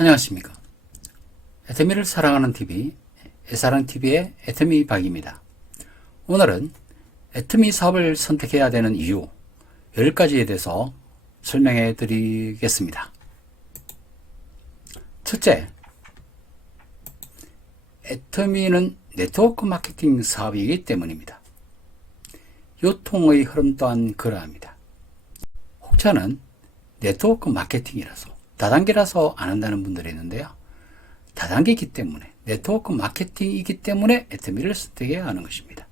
안녕하십니까. 애터미를 사랑하는 TV, 애사랑TV의 애터미 박입니다. 오늘은 애터미 사업을 선택해야 되는 이유 10가지에 대해서 설명해 드리겠습니다. 첫째, 애터미는 네트워크 마케팅 사업이기 때문입니다. 유통의 흐름 또한 그러합니다. 혹자는 네트워크 마케팅이라서 다단계라서 안 한다는 분들이 있는데요. 다단계이기 때문에 네트워크 마케팅이기 때문에 애터미를 선택해야 하는 것입니다.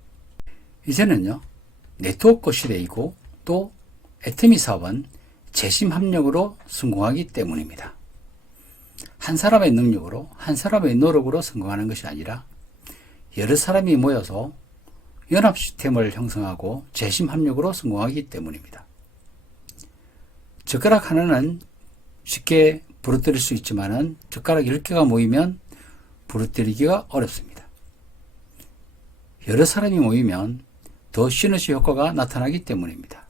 이제는요, 네트워크 시대이고 또 애터미 사업은 재심 합력으로 성공하기 때문입니다. 한 사람의 능력으로, 한 사람의 노력으로 성공하는 것이 아니라 여러 사람이 모여서 연합 시스템을 형성하고 재심 합력으로 성공하기 때문입니다. 젓가락 하나는 쉽게 부러뜨릴 수 있지만은 젓가락 10개가 모이면 부러뜨리기가 어렵습니다. 여러 사람이 모이면 더 시너지 효과가 나타나기 때문입니다.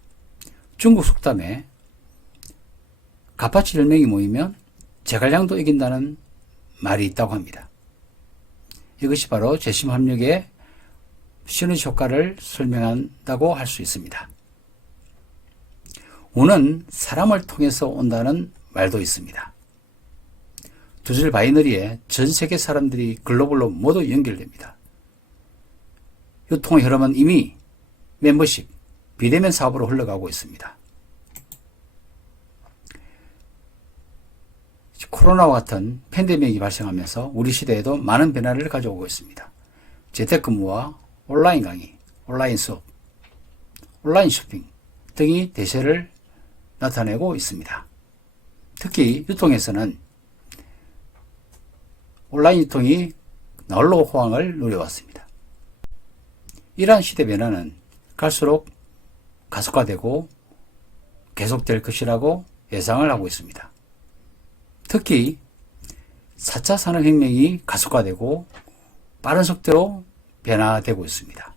중국 속담에 갓바치 10명이 모이면 제갈량도 이긴다는 말이 있다고 합니다. 이것이 바로 재심합력의 시너지 효과를 설명한다고 할 수 있습니다. 운은 사람을 통해서 온다는 말도 있습니다. 두 줄 바이너리에 전 세계 사람들이 글로벌로 모두 연결됩니다. 유통의 흐름은 이미 멤버십, 비대면 사업으로 흘러가고 있습니다. 코로나와 같은 팬데믹이 발생하면서 우리 시대에도 많은 변화를 가져오고 있습니다. 재택근무와 온라인 강의, 온라인 수업, 온라인 쇼핑 등이 대세를 나타내고 있습니다. 특히 유통에서는 온라인 유통이 날로 호황을 누려왔습니다. 이러한 시대 변화는 갈수록 가속화되고 계속될 것이라고 예상을 하고 있습니다. 특히 4차 산업혁명이 가속화되고 빠른 속도로 변화되고 있습니다.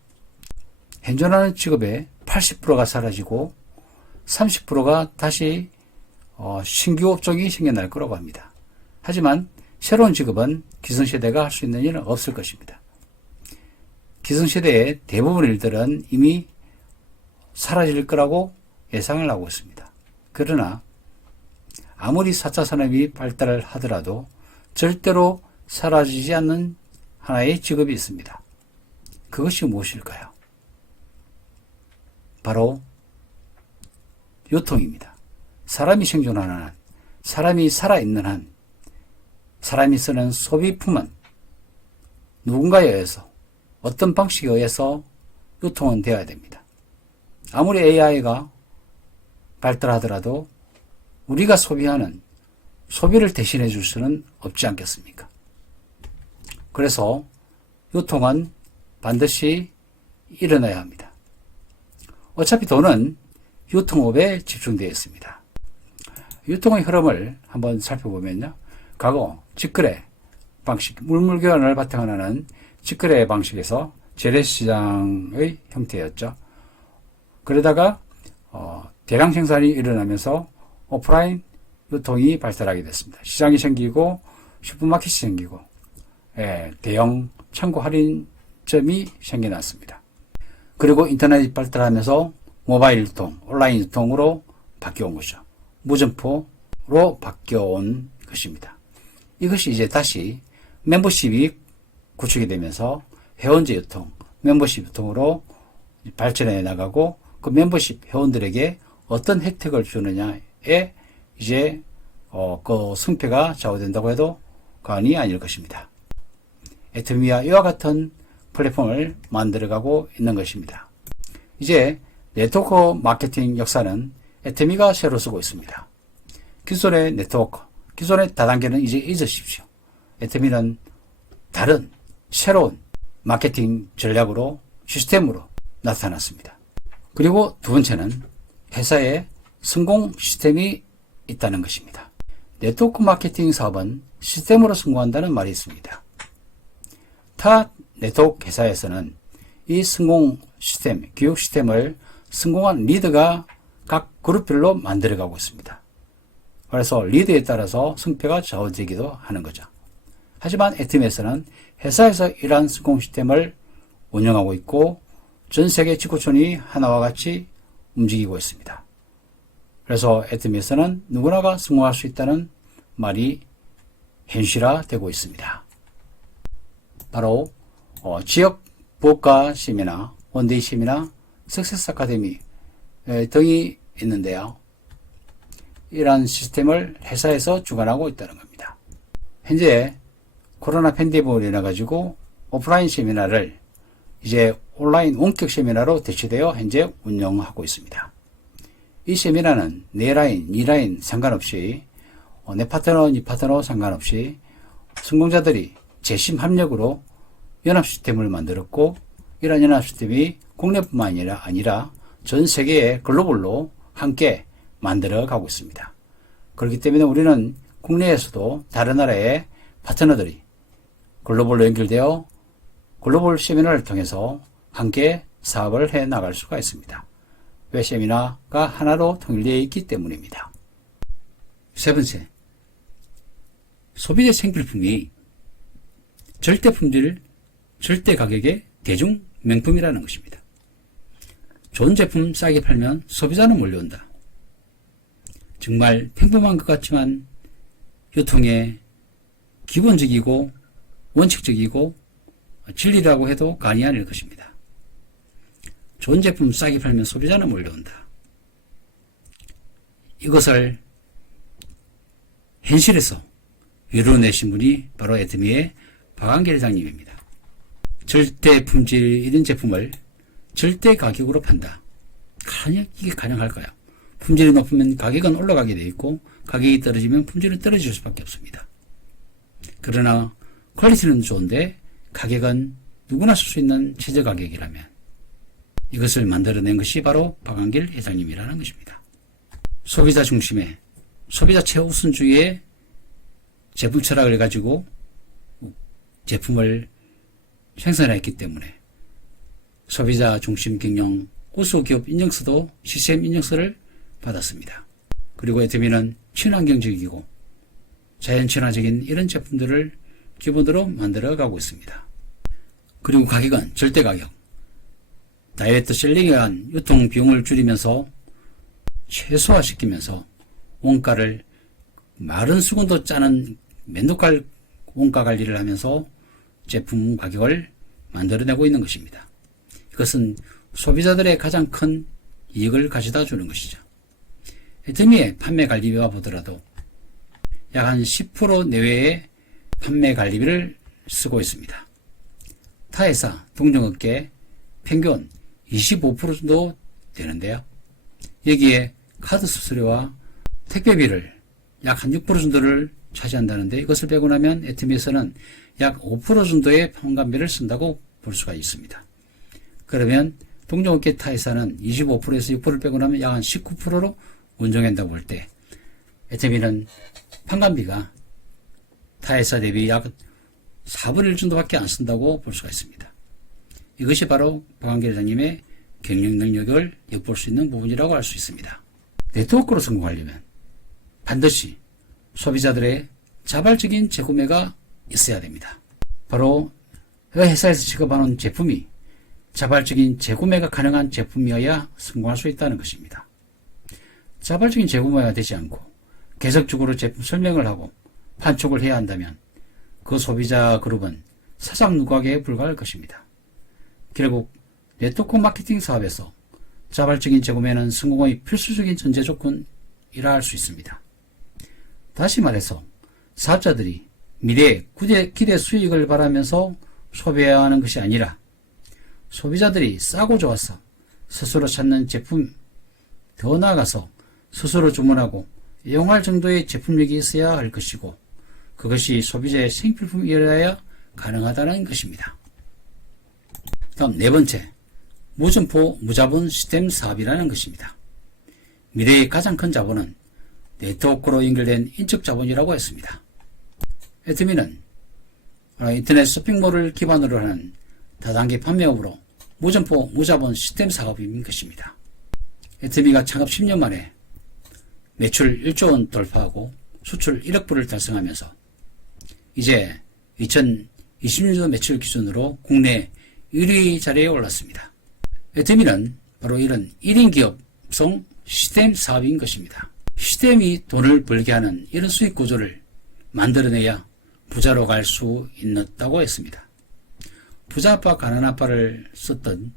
현존하는 직업의 80%가 사라지고 30%가 다시 신규 업종이 생겨날 거라고 합니다. 하지만 새로운 직업은 기성세대가 할 수 있는 일은 없을 것입니다. 기성세대의 대부분의 일들은 이미 사라질 거라고 예상을 하고 있습니다. 그러나 아무리 4차 산업이 발달을 하더라도 절대로 사라지지 않는 하나의 직업이 있습니다. 그것이 무엇일까요? 바로 유통입니다. 사람이 생존하는 한, 사람이 살아있는 한, 사람이 쓰는 소비품은 누군가에 의해서, 어떤 방식에 의해서 유통은 되어야 됩니다. 아무리 AI가 발달하더라도 우리가 소비하는 소비를 대신해 줄 수는 없지 않겠습니까? 그래서 유통은 반드시 일어나야 합니다. 어차피 돈은 유통업에 집중되어 있습니다. 유통의 흐름을 한번 살펴보면요. 과거 직거래 방식, 물물교환을 바탕으로 하는 직거래 방식에서 재래시장의 형태였죠. 그러다가 대량 생산이 일어나면서 오프라인 유통이 발달하게 됐습니다. 시장이 생기고 슈퍼마켓이 생기고 대형 창고 할인점이 생겨났습니다. 그리고 인터넷이 발달하면서 모바일 유통, 온라인 유통으로 바뀌어온 것이죠. 무점포로 바뀌어온 것입니다. 이것이 이제 다시 멤버십이 구축이 되면서 회원제 유통, 멤버십 유통으로 발전해 나가고 그 멤버십 회원들에게 어떤 혜택을 주느냐에 이제 그 승패가 좌우된다고 해도 과언이 아닐 것입니다. 애터미와 이와 같은 플랫폼을 만들어가고 있는 것입니다. 이제 네트워크 마케팅 역사는 애터미가 새로 쓰고 있습니다. 기존의 네트워크, 기존의 다단계는 이제 잊으십시오. 애터미는 다른 새로운 마케팅 전략으로 시스템으로 나타났습니다. 그리고 두 번째는 회사의 성공 시스템이 있다는 것입니다. 네트워크 마케팅 사업은 시스템으로 성공한다는 말이 있습니다. 타 네트워크 회사에서는 이 성공 시스템, 교육 시스템을 성공한 리더가 각 그룹별로 만들어가고 있습니다. 그래서 리드에 따라서 승패가 좌우되기도 하는 거죠. 하지만 애트미에서는 회사에서 이러한 성공 시스템을 운영하고 있고 전 세계 지구촌이 하나와 같이 움직이고 있습니다. 그래서 애트미에서는 누구나가 성공할 수 있다는 말이 현실화되고 있습니다. 바로 지역 부업가 세미나, 원데이 세미나, 석세스 아카데미 등이 있는데요. 이러한 시스템을 회사에서 주관하고 있다는 겁니다. 현재 코로나 팬데믹으로 인해 가지고 오프라인 세미나를 이제 온라인 원격 세미나로 대체되어 현재 운영하고 있습니다. 이 세미나는 네 라인, 이 라인 상관없이 내 파트너, 니 파트너 상관없이 성공자들이 재심 합력으로 연합 시스템을 만들었고 이러한 연합 시스템이 국내뿐만 아니라 전 세계의 글로벌로 함께 만들어 가고 있습니다. 그렇기 때문에 우리는 국내에서도 다른 나라의 파트너들이 글로벌로 연결되어 글로벌 세미나를 통해서 함께 사업을 해 나갈 수가 있습니다. 왜 세미나가 하나로 통일되어 있기 때문입니다. 세 번째, 소비재 생필품이 절대 품질, 절대 가격의 대중 명품이라는 것입니다. 좋은 제품 싸게 팔면 소비자는 몰려온다. 정말 평범한 것 같지만 유통의 기본적이고 원칙적이고 진리라고 해도 과언이 아닐 것입니다. 좋은 제품 싸게 팔면 소비자는 몰려온다. 이것을 현실에서 이루어내신 분이 바로 애트미의 박한길 회장님입니다. 절대 품질 있는 제품을 절대 가격으로 판다. 이게 가능할까요? 품질이 높으면 가격은 올라가게 되어 있고 가격이 떨어지면 품질은 떨어질 수밖에 없습니다. 그러나 퀄리티는 좋은데 가격은 누구나 쓸 수 있는 최저 가격이라면 이것을 만들어낸 것이 바로 박한길 회장님이라는 것입니다. 소비자 중심의 소비자 최우선주의의 제품 철학을 가지고 제품을 생산했기 때문에 소비자 중심 경영 우수기업 인증서도 CCM 인증서를 받았습니다. 그리고 애트미는 친환경적이고 자연 친화적인 이런 제품들을 기본으로 만들어 가고 있습니다. 그리고 가격은 절대 가격, 다이렉트 셀링에 의한 유통 비용을 줄이면서 최소화시키면서 원가를 마른 수건도 짜는 맨도칼 원가 관리를 하면서 제품 가격을 만들어내고 있는 것입니다. 이것은 소비자들의 가장 큰 이익을 가져다 주는 것이죠. 애트미의 판매 관리비와 보더라도 약 한 10% 내외의 판매 관리비를 쓰고 있습니다. 타 회사, 동종업계 평균 25% 정도 되는데요. 여기에 카드 수수료와 택배비를 약 한 6% 정도를 차지한다는데 이것을 빼고 나면 애트미에서는 약 5% 정도의 판관비를 쓴다고 볼 수가 있습니다. 그러면 동종업계 타 회사는 25%에서 6%를 빼고 나면 약 한 19%로 운영한다고 볼 때 애트미는 판관비가 타 회사 대비 약 4분의 1 정도밖에 안 쓴다고 볼 수가 있습니다. 이것이 바로 박한길 회장님의 경영 능력을 엿볼 수 있는 부분이라고 할 수 있습니다. 네트워크로 성공하려면 반드시 소비자들의 자발적인 재구매가 있어야 됩니다. 바로 회사에서 취급하는 제품이 자발적인 재구매가 가능한 제품이어야 성공할 수 있다는 것입니다. 자발적인 재구매가 되지 않고 계속적으로 제품 설명을 하고 판촉을 해야 한다면 그 소비자 그룹은 사상 누각에 불과할 것입니다. 결국 네트워크 마케팅 사업에서 자발적인 재구매는 성공의 필수적인 전제 조건이라 할 수 있습니다. 다시 말해서 사업자들이 미래의 기대 수익을 바라면서 소비해야 하는 것이 아니라 소비자들이 싸고 좋아서 스스로 찾는 제품, 더 나아가서 스스로 주문하고 이용할 정도의 제품력이 있어야 할 것이고 그것이 소비자의 생필품이어야 가능하다는 것입니다. 다음 네 번째, 무점포 무자본 시스템 사업이라는 것입니다. 미래의 가장 큰 자본은 네트워크로 연결된 인적 자본이라고 했습니다. 애트미는 인터넷 쇼핑몰을 기반으로 하는 다단계 판매업으로 무점포 무자본 시스템 사업인 것입니다. 애트미가 창업 10년 만에 매출 1조 원 돌파하고 수출 1억 불을 달성하면서 이제 2020년도 매출 기준으로 국내 1위 자리에 올랐습니다. 애터미는 바로 이런 1인 기업성 시스템 사업인 것입니다. 시스템이 돈을 벌게 하는 이런 수익 구조를 만들어내야 부자로 갈 수 있다고 했습니다. 부자 아빠 가난 아빠를 썼던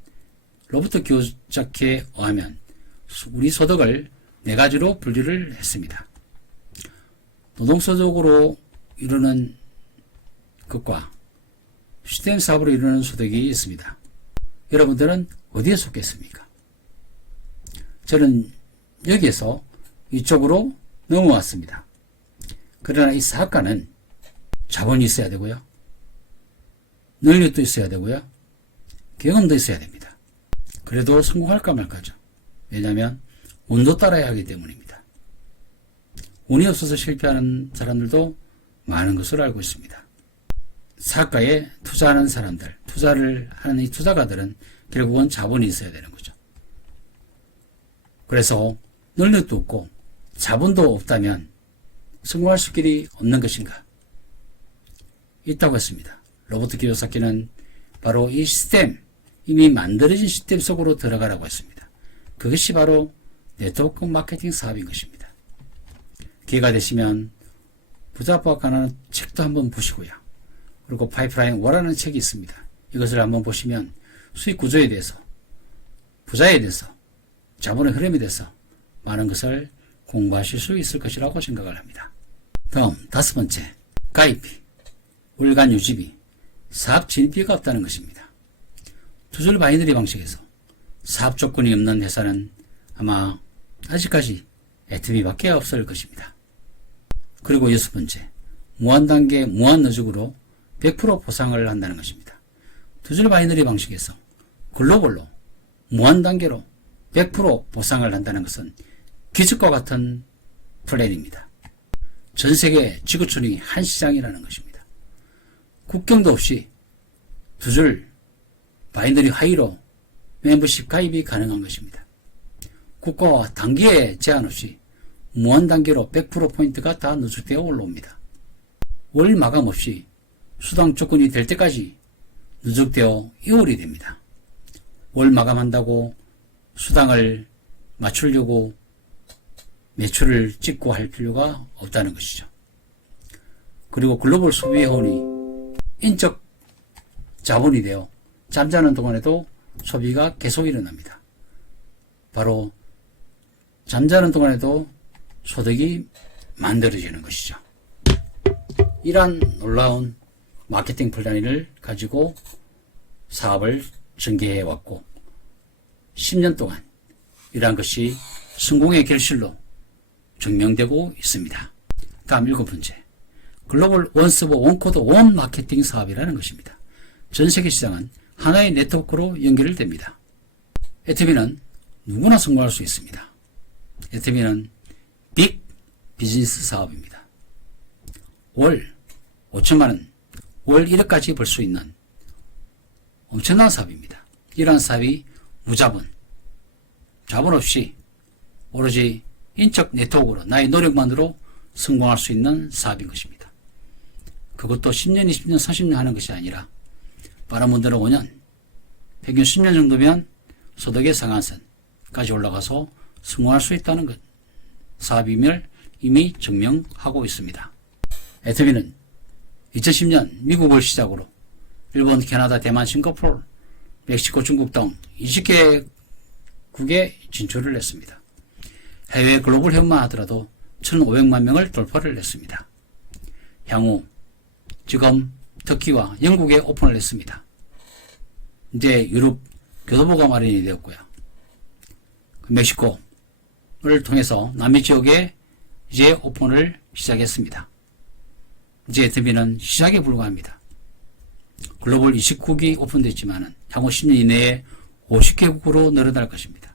로버트 기요사키에 의하면 우리 소득을 네 가지로 분류를 했습니다. 노동소득으로 이루는 것과 시스템 사업으로 이루는 소득이 있습니다. 여러분들은 어디에 속겠습니까? 저는 여기에서 이쪽으로 넘어왔습니다. 그러나 이 사업가는 자본이 있어야 되고요. 능력도 있어야 되고요. 경험도 있어야 됩니다. 그래도 성공할까 말까죠. 왜냐하면 운도 따라야 하기 때문입니다. 운이 없어서 실패하는 사람들도 많은 것으로 알고 있습니다. 사업가에 투자하는 사람들, 투자를 하는 이 투자가들은 결국은 자본이 있어야 되는 거죠. 그래서 능력도 없고 자본도 없다면 성공할 수 길이 없는 것인가? 있다고 했습니다. 로버트 기요사키는 바로 이 시스템, 이미 만들어진 시스템 속으로 들어가라고 했습니다. 그것이 바로 네트워크 마케팅 사업인 것입니다. 기회가 되시면 부자와 가난한 책도 한번 보시고요. 그리고 파이프라인 워라는 책이 있습니다. 이것을 한번 보시면 수익 구조에 대해서, 부자에 대해서, 자본의 흐름에 대해서 많은 것을 공부하실 수 있을 것이라고 생각을 합니다. 다음 5번째, 가입비, 월간 유지비, 사업 진입비가 없다는 것입니다. 투자를 바이너리 방식에서 사업 조건이 없는 회사는 아마 아직까지 애터미밖에 없을 것입니다. 그리고 6번째, 무한단계 무한누적으로 100% 보상을 한다는 것입니다. 투자를 바이너리 방식에서 글로벌로 무한단계로 100% 보상을 한다는 것은 기적과 같은 플랜입니다. 전 세계 지구촌이 한 시장이라는 것입니다. 국경도 없이 두 줄 바이너리 하이로 멤버십 가입이 가능한 것입니다. 국가와 단기에 제한 없이 무한 단계로 100% 포인트가 다 누적되어 올라옵니다. 월 마감 없이 수당 조건이 될 때까지 누적되어 이월이 됩니다. 월 마감한다고 수당을 맞추려고 매출을 찍고 할 필요가 없다는 것이죠. 그리고 글로벌 소비회원이 인적 자본이 되어 잠자는 동안에도 소비가 계속 일어납니다. 바로 잠자는 동안에도 소득이 만들어지는 것이죠. 이러한 놀라운 마케팅 플랜을 가지고 사업을 전개해 왔고 10년 동안 이러한 것이 성공의 결실로 증명되고 있습니다. 다음 7번째, 글로벌 원서버 원코드 원 마케팅 사업이라는 것입니다. 전 세계 시장은 하나의 네트워크로 연결됩니다. 애터미는 누구나 성공할 수 있습니다. 애터미는 빅 비즈니스 사업입니다. 월 5천만원, 월 1억까지 벌 수 있는 엄청난 사업입니다. 이러한 사업이 무자본, 자본 없이 오로지 인적 네트워크로 나의 노력만으로 성공할 수 있는 사업인 것입니다. 그것도 10년, 20년, 30년 하는 것이 아니라 빠른 분들은 5년, 평균 10년 정도면 소득의 상한선까지 올라가서 성공할 수 있다는 것, 사업임을 이미 증명하고 있습니다. 애터미는 2010년 미국을 시작으로 일본, 캐나다, 대만, 싱가포르, 멕시코, 중국 등 20개국에 진출을 했습니다. 해외 글로벌 회원만 하더라도 1,500만 명을 돌파를 했습니다. 향후 지금 터키와 영국에 오픈을 했습니다. 이제 유럽 교도보가 마련이 되었고요. 멕시코를 통해서 남미 지역에 이제 오픈을 시작했습니다. 이제 애터미는 시작에 불과합니다. 글로벌 29국이 오픈됐지만 향후 10년 이내에 50개국으로 늘어날 것입니다.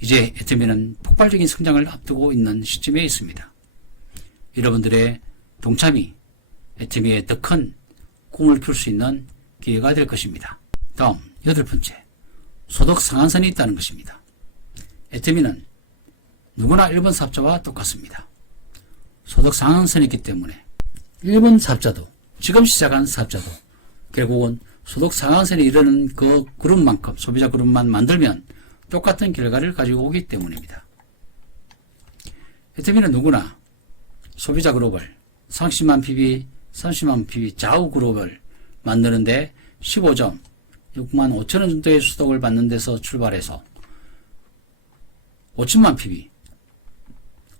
이제 애터미는 폭발적인 성장을 앞두고 있는 시점에 있습니다. 여러분들의 동참이 애터미의 더 큰 꿈을 키울 수 있는 기회가 될 것입니다. 다음 8번째, 소득 상한선이 있다는 것입니다. 애터미는 누구나 1번 사업자와 똑같습니다. 소득 상한선이 있기 때문에 1번 사업자도 지금 시작한 사업자도 결국은 소득 상한선에 이르는 그 그룹만큼 소비자 그룹만 만들면 똑같은 결과를 가지고 오기 때문입니다. 애터미는 누구나 소비자 그룹을 30만 PB, 30만 PB 좌우 그룹을 만드는데 15점, 6만 5천원 정도의 수독을 받는 데서 출발해서 5천만 PB,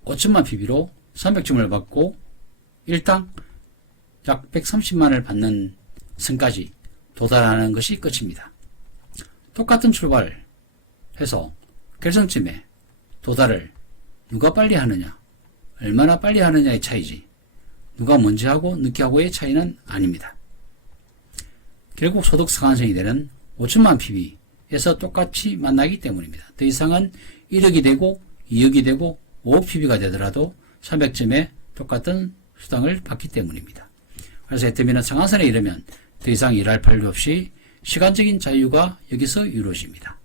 5천만 PB로 300점을 받고 일당 약 130만을 받는 선까지 도달하는 것이 끝입니다. 똑같은 출발해서 결승점에 도달을 누가 빨리 하느냐, 얼마나 빨리 하느냐의 차이지 누가 먼저 하고 늦게 하고의 차이는 아닙니다. 결국 소득 상한선이 되는 5천만 PB에서 똑같이 만나기 때문입니다. 더 이상은 1억이 되고 2억이 되고 5억 PB가 되더라도 300점에 똑같은 수당을 받기 때문입니다. 그래서 애터미는 상한선에 이르면 더 이상 일할 필요 없이 시간적인 자유가 여기서 이루어집니다.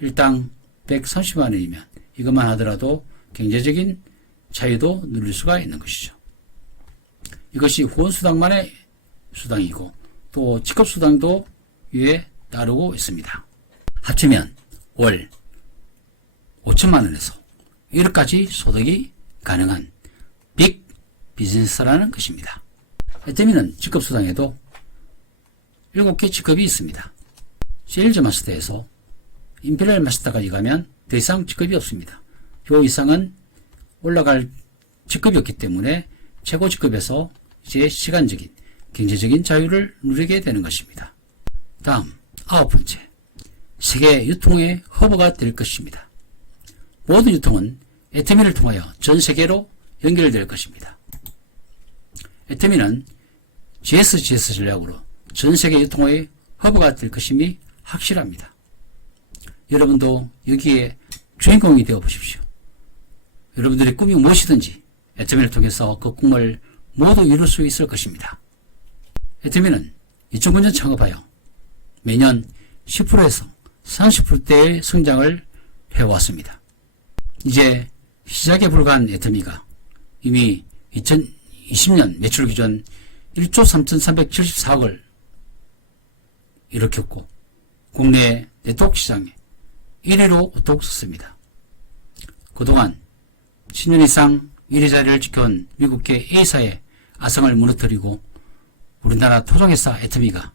일당 130만원이면 이것만 하더라도 경제적인 자유도 누릴 수가 있는 것이죠. 이것이 후원수당만의 수당이고 또 직업수당도 위에 따르고 있습니다. 합치면 월 5천만원에서 1억까지 소득이 가능한 빅 비즈니스라는 것입니다. 애터미는 직업수당에도 7개 직업이 있습니다. 세일즈 마스터에서 임페리얼 마스터까지 가면 더 이상 직업이 없습니다. 요 이상은 올라갈 직급이 없기 때문에 최고 직급에서 이제 시간적인 경제적인 자유를 누리게 되는 것입니다. 다음 9번째, 세계 유통의 허브가 될 것입니다. 모든 유통은 애터미를 통하여 전 세계로 연결될 것입니다. 애터미는 GSGS 전략으로 전 세계 유통의 허브가 될 것임이 확실합니다. 여러분도 여기에 주인공이 되어 보십시오. 여러분들의 꿈이 무엇이든지 애터미를 통해서 그 꿈을 모두 이룰 수 있을 것입니다. 애터미는 2009년 창업하여 매년 10%에서 30%대의 성장을 해왔습니다. 이제 시작에 불과한 애터미가 이미 2020년 매출 기준 1조 3,374억을 일으켰고 국내 네트워크 시장에 1위로 우뚝 섰습니다. 그동안 10년 이상 1위 자리를 지켜온 미국계 A사의 아성을 무너뜨리고 우리나라 토종회사 애터미가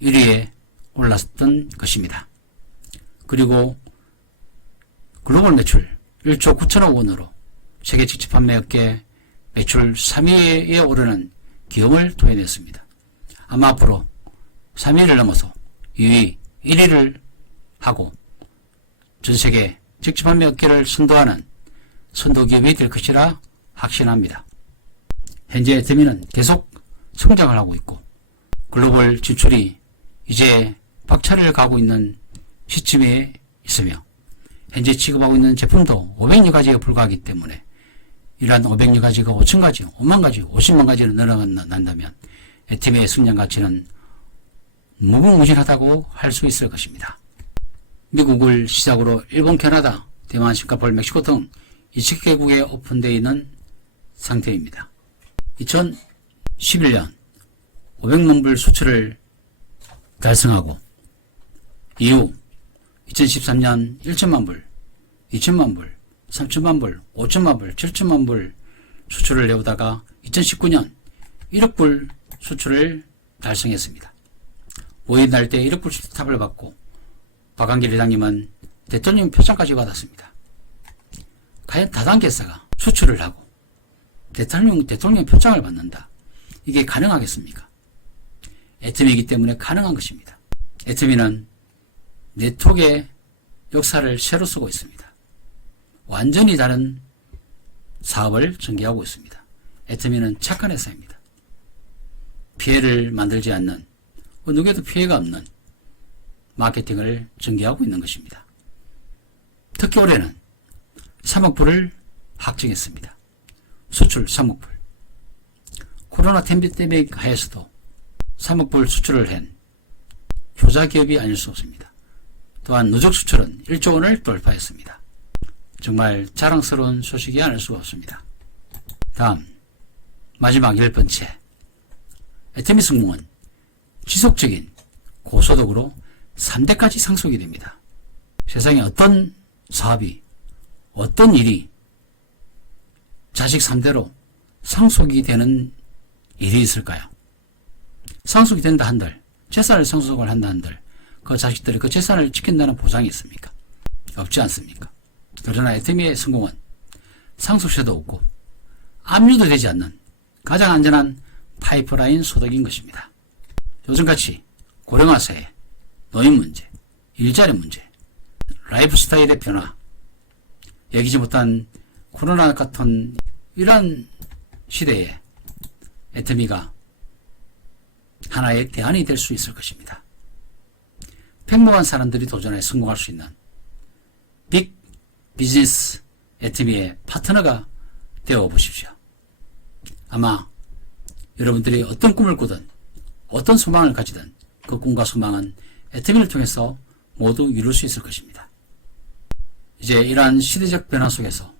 1위에 올랐던 것입니다. 그리고 글로벌 매출 1조 9천억 원으로 세계 직접 판매업계 매출 3위에 오르는 기염을 토해냈습니다. 아마 앞으로 3위를 넘어서 2위, 1위를 하고 전세계 직접 판매 업계를 선도하는 선도기업이 될 것이라 확신합니다. 현재 애터미는 계속 성장을 하고 있고 글로벌 진출이 이제 박차를 가고 있는 시점에 있으며 현재 취급하고 있는 제품도 500여 가지가 불과하기 때문에 이러한 500여 가지가 5천 가지, 5만 가지, 50만 가지로 늘어난다면 애터미의 성장 가치는 무궁무진하다고 할 수 있을 것입니다. 미국을 시작으로 일본, 캐나다, 대만, 싱가포르, 멕시코 등 20개국에 오픈되어 있는 상태입니다. 2011년 500만 불 수출을 달성하고 이후 2013년 1천만 불, 2천만 불, 3천만 불, 5천만 불, 7천만 불 수출을 해오다가 2019년 1억 불 수출을 달성했습니다. 5인 날 때 1억 불 수탁을 받고 박한길 회장님은 대통령 표창까지 받았습니다. 과연 다단계사가 수출을 하고 대통령 표창을 받는다. 이게 가능하겠습니까? 애터미이기 때문에 가능한 것입니다. 애터미는 네트워크의 역사를 새로 쓰고 있습니다. 완전히 다른 사업을 전개하고 있습니다. 애터미는 착한 회사입니다. 피해를 만들지 않는, 누구에도 피해가 없는 마케팅을 전개하고 있는 것입니다. 특히 올해는 3억 불을 확정했습니다. 수출 3억 불. 코로나 팬데믹 하에서도 3억 불 수출을 한 효자 기업이 아닐 수 없습니다. 또한 누적 수출은 1조 원을 돌파했습니다. 정말 자랑스러운 소식이 아닐 수가 없습니다. 다음 마지막 10번째, 애터미 승무원 지속적인 고소득으로 3대까지 상속이 됩니다. 세상에 어떤 사업이, 어떤 일이 자식 3대로 상속이 되는 일이 있을까요? 상속이 된다 한들, 재산을 상속을 한다 한들 그 자식들이 그 재산을 지킨다는 보장이 있습니까? 없지 않습니까? 그러나 애터미의 성공은 상속세도 없고 압류도 되지 않는 가장 안전한 파이프라인 소득인 것입니다. 요즘같이 고령화 사회, 노인 문제, 일자리 문제, 라이프 스타일의 변화, 예기치 못한 코로나 같은 이러한 시대에 애터미가 하나의 대안이 될 수 있을 것입니다. 평범한 사람들이 도전해 성공할 수 있는 빅 비즈니스 애터미의 파트너가 되어 보십시오. 아마 여러분들이 어떤 꿈을 꾸든 어떤 소망을 가지든 그 꿈과 소망은 애터미를 통해서 모두 이룰 수 있을 것입니다. 이제 이러한 시대적 변화 속에서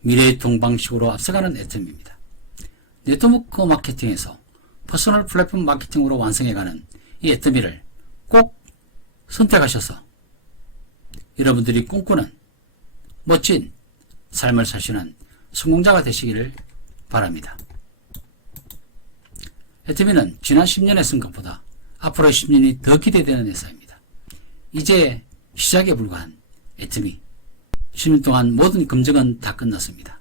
미래의 동방식으로 앞서가는 애터미입니다. 네트워크 마케팅에서 퍼스널 플랫폼 마케팅으로 완성해가는 이 애터미를 꼭 선택하셔서 여러분들이 꿈꾸는 멋진 삶을 사시는 성공자가 되시기를 바랍니다. 애터미는 지난 10년의 성과보다 앞으로의 10년이 더 기대되는 회사입니다. 이제 시작에 불과한 애터미, 10년 동안 모든 검증은 다 끝났습니다.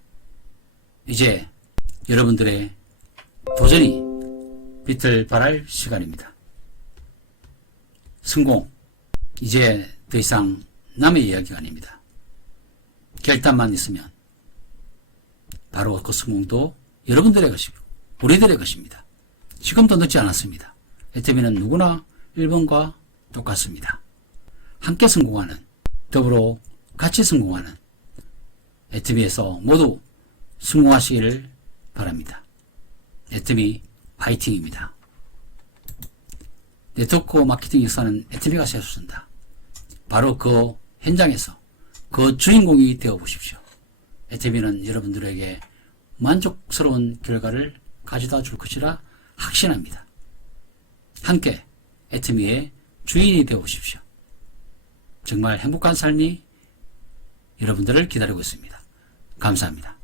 이제 여러분들의 도전이 빛을 발할 시간입니다. 성공, 이제 더 이상 남의 이야기가 아닙니다. 결단만 있으면 바로 그 성공도 여러분들의 것이고 우리들의 것입니다. 지금도 늦지 않았습니다. 애터미는 누구나 1번과 똑같습니다. 함께 성공하는, 더불어 같이 성공하는 애터미에서 모두 성공하시기를 바랍니다. 애터미 화이팅입니다. 네트워크 마케팅 역사는 애터미가 세웠습니다. 바로 그 현장에서 그 주인공이 되어 보십시오. 애터미는 여러분들에게 만족스러운 결과를 가져다 줄 것이라 확신합니다. 함께 애터미의 주인이 되어 보십시오. 정말 행복한 삶이 여러분들을 기다리고 있습니다. 감사합니다.